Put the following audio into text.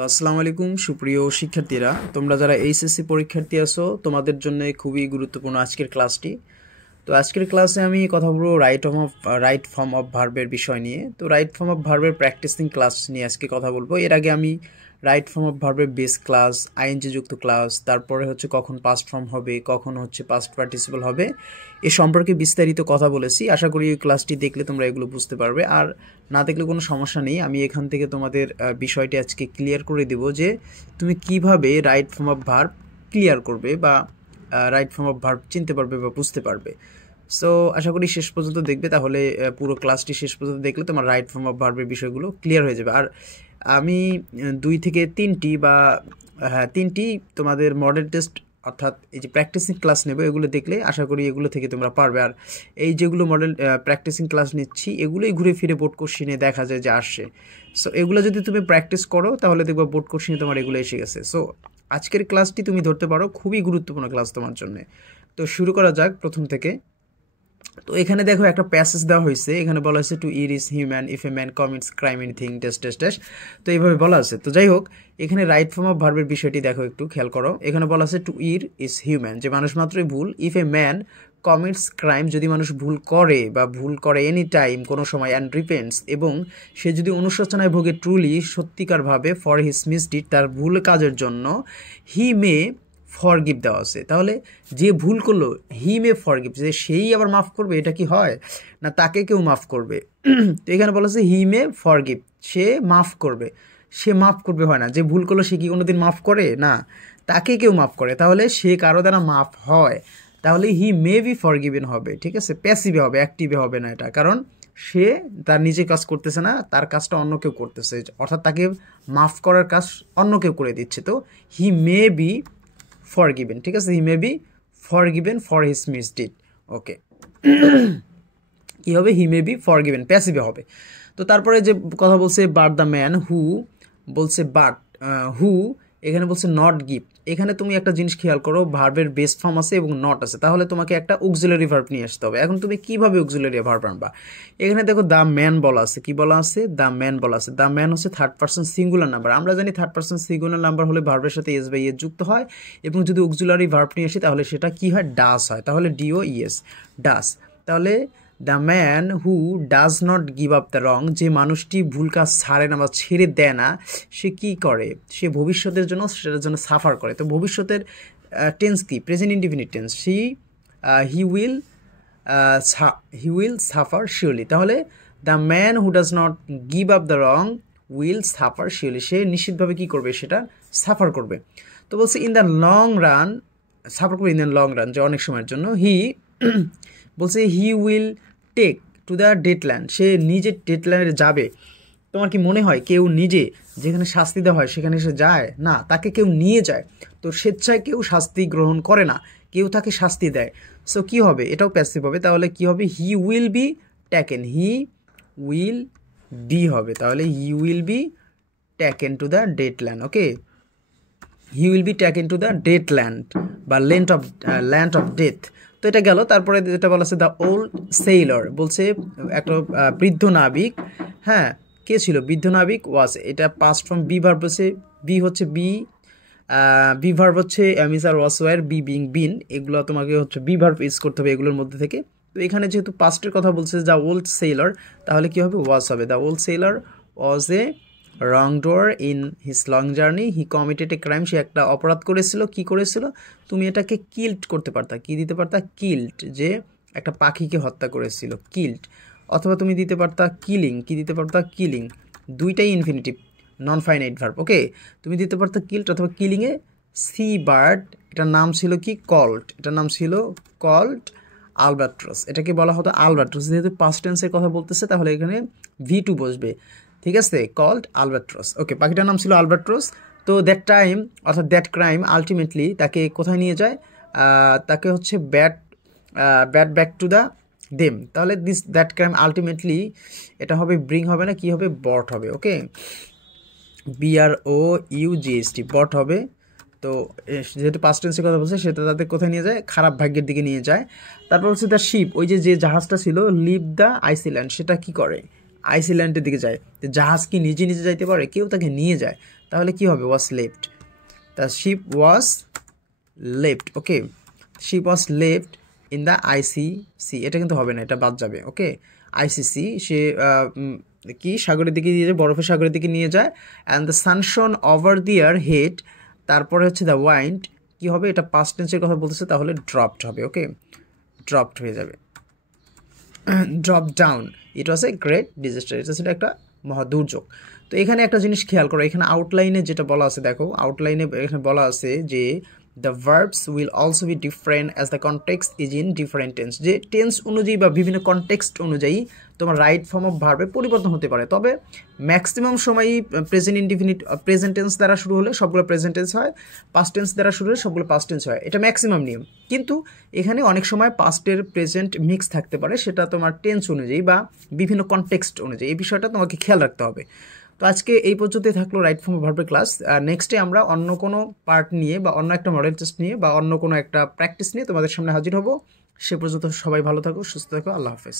আসসালামু আলাইকুম সুপ্রিয় শিক্ষার্থীরা, তোমরা যারা এইচএসসি পরীক্ষার্থী আছো তোমাদের জন্য খুবই গুরুত্বপূর্ণ আজকের ক্লাসটি। তো আজকের ক্লাসে আমি কথা বলবো রাইট ফর্ম অফ ভার্বের বিষয় নিয়ে। তো রাইট ফর্ম অফ ভার্বের প্র্যাকটিসিং ক্লাস নিয়ে আজকে কথা বলবো। এর আগে আমি রাইট ফর্ম অফ ভার্বের বেস ক্লাস, আইএনজি যুক্ত ক্লাস, তারপরে হচ্ছে কখন পাস্ট ফর্ম হবে, কখন হচ্ছে পাস্ট পার্টিসিপল হবে, এ সম্পর্কে বিস্তারিত কথা বলেছি। আশা করি এই ক্লাসটি দেখলে তোমরা এগুলো বুঝতে পারবে, আর না দেখলে কোনো সমস্যা নেই। আমি এখান থেকে তোমাদের বিষয়টি আজকে ক্লিয়ার করে দেব যে তুমি কিভাবে right form of verb clear করবে বা রাইট ফর্ম অফ ভার্ব চিনতে পারবে বা বুঝতে পারবে। সো আশা করি শেষ পর্যন্ত দেখবে, তাহলে পুরো ক্লাসটি শেষ পর্যন্ত দেখলে তোমার রাইট ফর্ম অফ ভার্বের বিষয়গুলো ক্লিয়ার হয়ে যাবে। আর আমি 2 থেকে 3টি বা তিনটি তোমাদের মডেল টেস্ট অর্থাৎ এই যে প্র্যাকটিসিং ক্লাস নেব, এগুলো দেখলে আশা করি এগুলো থেকে তোমরা পারবে। আর এই যেগুলো মডেল প্র্যাকটিসিং ক্লাস নিচ্ছি এগুলোই ঘুরে ফিরে বোর্ড কোশ্চিনে দেখা যায় যে আসছে। সো এগুলো যদি তুমি প্র্যাকটিস করো তাহলে দেখবে বোর্ড কোশ্চিনে তোমার এগুলো এসে গেছে। সো আজকের ক্লাসটি তুমি ধরতে পারো, খুবই গুরুত্বপূর্ণ ক্লাস তোমার জন্য। তো শুরু করা যাক প্রথম থেকে। তো এখানে দেখো একটা প্যাসেজ দেওয়া হয়েছে, এখানে বলা হয়েছে to it is human if a man commits crime anything test. তো এইভাবে বলা আছে। তো যাই হোক, এখানে রাইট ফর্ম অফ ভার্বের বিষয়টি দেখো, একটু খেয়াল করো। এখানে বলা আছে টু ইট ইজ হিউম্যান, যে মানুষ মাত্রই ভুল। If a man commits crime, যদি মানুষ ভুল করে বা ভুল করে এনি টাইম, কোনো সময়, অ্যান্ড রিপেন্টস, এবং সে যদি অনুশোচনায় ভোগে ট্রুলি, সত্যিকারভাবে, ফর হিজ মিসডিড, তার ভুল কাজের জন্য, হি মে ফরগিভ দেওয়া আছে। তাহলে যে ভুল করলো হি মে ফরগিভ, যে সেই আবার মাফ করবে, এটা কি হয় না তাকে কেউ মাফ করবে? তো এখানে বলা আছে হি মে ফরগিভ, সে মাফ করবে। সে মাফ করবে হয় না, যে ভুল করলো সে কি কোনোদিন মাফ করে না, তাকে কেউ মাফ করে। তাহলে সে কারো দ্বারা মাফ হয়, তাহলে হি মে বি ফরগিভেন হবে। ঠিক আছে, প্যাসিভে হবে, অ্যাক্টিভে হবে না এটা, কারণ সে তার নিজে কাজ করতেছে না, তার কাজটা অন্য কেউ করতেছে, অর্থাৎ তাকে মাফ করার কাজ অন্য কেউ করে দিচ্ছে। তো হি মে বি ফরগিভেন, ঠিক আছে, he may be forgiven for his misdeed. Okay, কি হবে? হি মে বি ফরগিভেন, প্যাসিভে হবে। তো তারপরে যে কথা বলছে বাট দ্য ম্যান হু, বলছে বাট হু, এখানে বলছে নট গিভ। এখানে তুমি একটা জিনিস খেয়াল করো, ভার্বের বেস ফর্ম আছে এবং নট আছে, তাহলে তোমাকে একটা অক্সিলারি ভার্ব নিয়ে আসতে হবে। এখন তুমি কিভাবে অক্সিলারি ভার্ব আনবা? এখানে দেখো দ্য ম্যান বলা আছে, কি বলা আছে? দ্য ম্যান বলা আছে। দ্য ম্যান হচ্ছে থার্ড পার্সন সিঙ্গুলার নাম্বার। আমরা জানি থার্ড পার্সন সিঙ্গুলার নাম্বার হলে ভার্বের সাথে এস বাই এস যুক্ত হয়, এবং যদি অক্সিলারি ভার্ব নিয়ে আসি তাহলে সেটা কি হয়? ডাস হয়। তাহলে ডিও ইএস, ডাস। তাহলে the man who does not give up the রং, যে মানুষটি ভুল কাজ ছাড়ে না বা ছেড়ে দেয় না, সে কি করে? সে ভবিষ্যতের জন্য সেটার জন্য সাফার করে। তো ভবিষ্যতের টেন্স কি? Present indefinite tense. He will suffer surely. তাহলে the man who does not give up the wrong will suffer surely, সে নিশ্চিতভাবে কি করবে? সেটা সাফার করবে। তো বলছে in the long run, suffer করবে ইন দ্য লং রান, যে অনেক সময়ের জন্য। বলছে he will take to the dead land, সে নিজে ডেডল্যান্ডে যাবে। তোমার কি মনে হয় কেউ নিজে যেখানে শাস্তি দেওয়া হয় সেখানে সে যায় না, তাকে কেউ নিয়ে যায়। তো স্বেচ্ছায় কেউ শাস্তি গ্রহণ করে না, কেউ তাকে শাস্তি দেয়। সো কি হবে? এটাও প্যাসিভ হবে। তাহলে কি হবে? He will be taken, he will be হবে। তাহলে he will be taken to the dead land. Okay, he will be taken to the dead land বা ল্যান্ড অফ ডেথ। তো এটা গেল। তারপরে যেটা বলা আছে দ্য ওল্ড সেইলর, বলছে একটা বৃদ্ধ নাবিক। হ্যাঁ, কে ছিল? বৃদ্ধ নাবিক ওয়াজ, এটা পাস্ট ফর্ম। বি ভার্ব হচ্ছে বি ভার্ব হচ্ছে am is are was were, be being been, এগুলো তোমাকে হচ্ছে বি ভার্ব ইউজ করতে হবে এগুলোর মধ্যে থেকে। তো এখানে যেহেতু পাস্টের কথা বলছে দ্য ওল্ড সেইলর, তাহলে কি হবে? ওয়াজ হবে। The old sailor was a wrongdoer in his long journey, he committed a crime, সে একটা অপরাধ করেছিল। কি করেছিল? তুমি এটাকে কিল্ট করতে পারতা, কি দিতে পারতা? কিল্ট, যে একটা পাখিকে হত্যা করেছিল, কিল্ট। অথবা তুমি দিতে পারতা কিলিং, কি দিতে পারতা? কিলিং। দুইটাই ইনফিনিটিভ, নন ফাইনাইট ভার্ব। ওকে, তুমি দিতে পারতা কিল্ট অথবা কিলিংয়ে। সি বার্ড, এটার নাম ছিল কি? কল্ট, এটার নাম ছিল কল্ট আলবাট্রস, এটাকে বলা হতো আলবাট্রস। যেহেতু পাস্ট টেন্সের কথা বলতেছে তাহলে এখানে V2 বসবে। ঠিক আছে, কল্ড আলবাট্রস। ওকে, পাখিটার নাম ছিল আলবাট্রস। তো দ্যাট টাইম অর্থাৎ দ্যাট ক্রাইম আলটিমেটলি তাকে কোথায় নিয়ে যায়? তাকে হচ্ছে ব্যাক টু দ্য দেম। তাহলে দ্যাট ক্রাইম আলটিমেটলি, এটা হবে ব্রিং, হবে না, কি হবে? বট হবে। ওকে, BROUGST, বট হবে। তো যেহেতু পাস্ট টেন্সের কথা বলছে, সেটা তাদের কোথায় নিয়ে যায়? খারাপ ভাগ্যের দিকে নিয়ে যায়। তারপর হচ্ছে দ্য শিপ, ওই যে জাহাজটা ছিল, লিভ দ্য আইসল্যান্ড, সেটা কি করে? আইসল্যান্ডের দিকে যায়। তো জাহাজ কি নিজে নিজে যাইতে পারে? কেউ তাকে নিয়ে যায়। তাহলে কি হবে was left, the ship was left. Okay, ship was left in the ICC, এটা কিন্তু হবে না, এটা বাদ যাবে। ওকে, আইসিসি সে কি সাগরের দিকে নিয়ে যায়, বরফের সাগরের দিকে নিয়ে যায়। অ্যান্ড দ্য সানশন ওভার দিয়ার হেড, তারপরে হচ্ছে দ্য ওয়াইন্ড, কি হবে, এটা পাস্ট টেন্সের কথা বলতেছে, তাহলে ড্রপড হবে। ওকে, ড্রপড হয়ে যাবে, drop down, it was a great disaster, এটা ছিল একটা মহা দুর্যোগ। তো এখানে একটা জিনিস খেয়াল করো, এখানে আউটলাইনে যেটা বলা আছে, দেখো আউটলাইনে এখানে বলা আছে যে the verbs will also be different as the context is in different tense, যে টেন্স অনুযায়ী বা বিভিন্ন কনটেক্সট অনুযায়ী তোমার রাইট ফর্ম অফ ভার্বে পরিবর্তন হতে পারে, তবে ম্যাক্সিমাম সময়ই প্রেজেন্ট ইনডিফিনিট প্রেজেন্ট টেন্স দ্বারা শুরু হলে সবগুলো প্রেজেন্ট টেন্স হয়, পাস্ট টেন্স দ্বারা শুরু হলে সবগুলো পাস্ট টেন্স হয়, এটা ম্যাক্সিমাম নিয়ম। কিন্তু এখানে অনেক সময় পাস্টের প্রেজেন্ট মিক্স থাকতে পারে, সেটা তোমার টেন্স অনুযায়ী বা বিভিন্ন কনটেক্সট অনুযায়ী, এই বিষয়টা তোমাকে খেয়াল রাখতে হবে। তো আজকে এই পর্যন্তই থাকলো রাইট ফর্ম অফ ভার্বের ক্লাস। নেক্সটে আমরা অন্য কোনো পার্ট নিয়ে বা অন্য একটা মডেল টেস্ট নিয়ে বা অন্য কোনো একটা প্র্যাকটিস নিয়ে তোমাদের সামনে হাজির হব। সে পর্যন্ত সবাই ভালো থাকো, সুস্থ থাকো, আল্লাহ হাফেজ।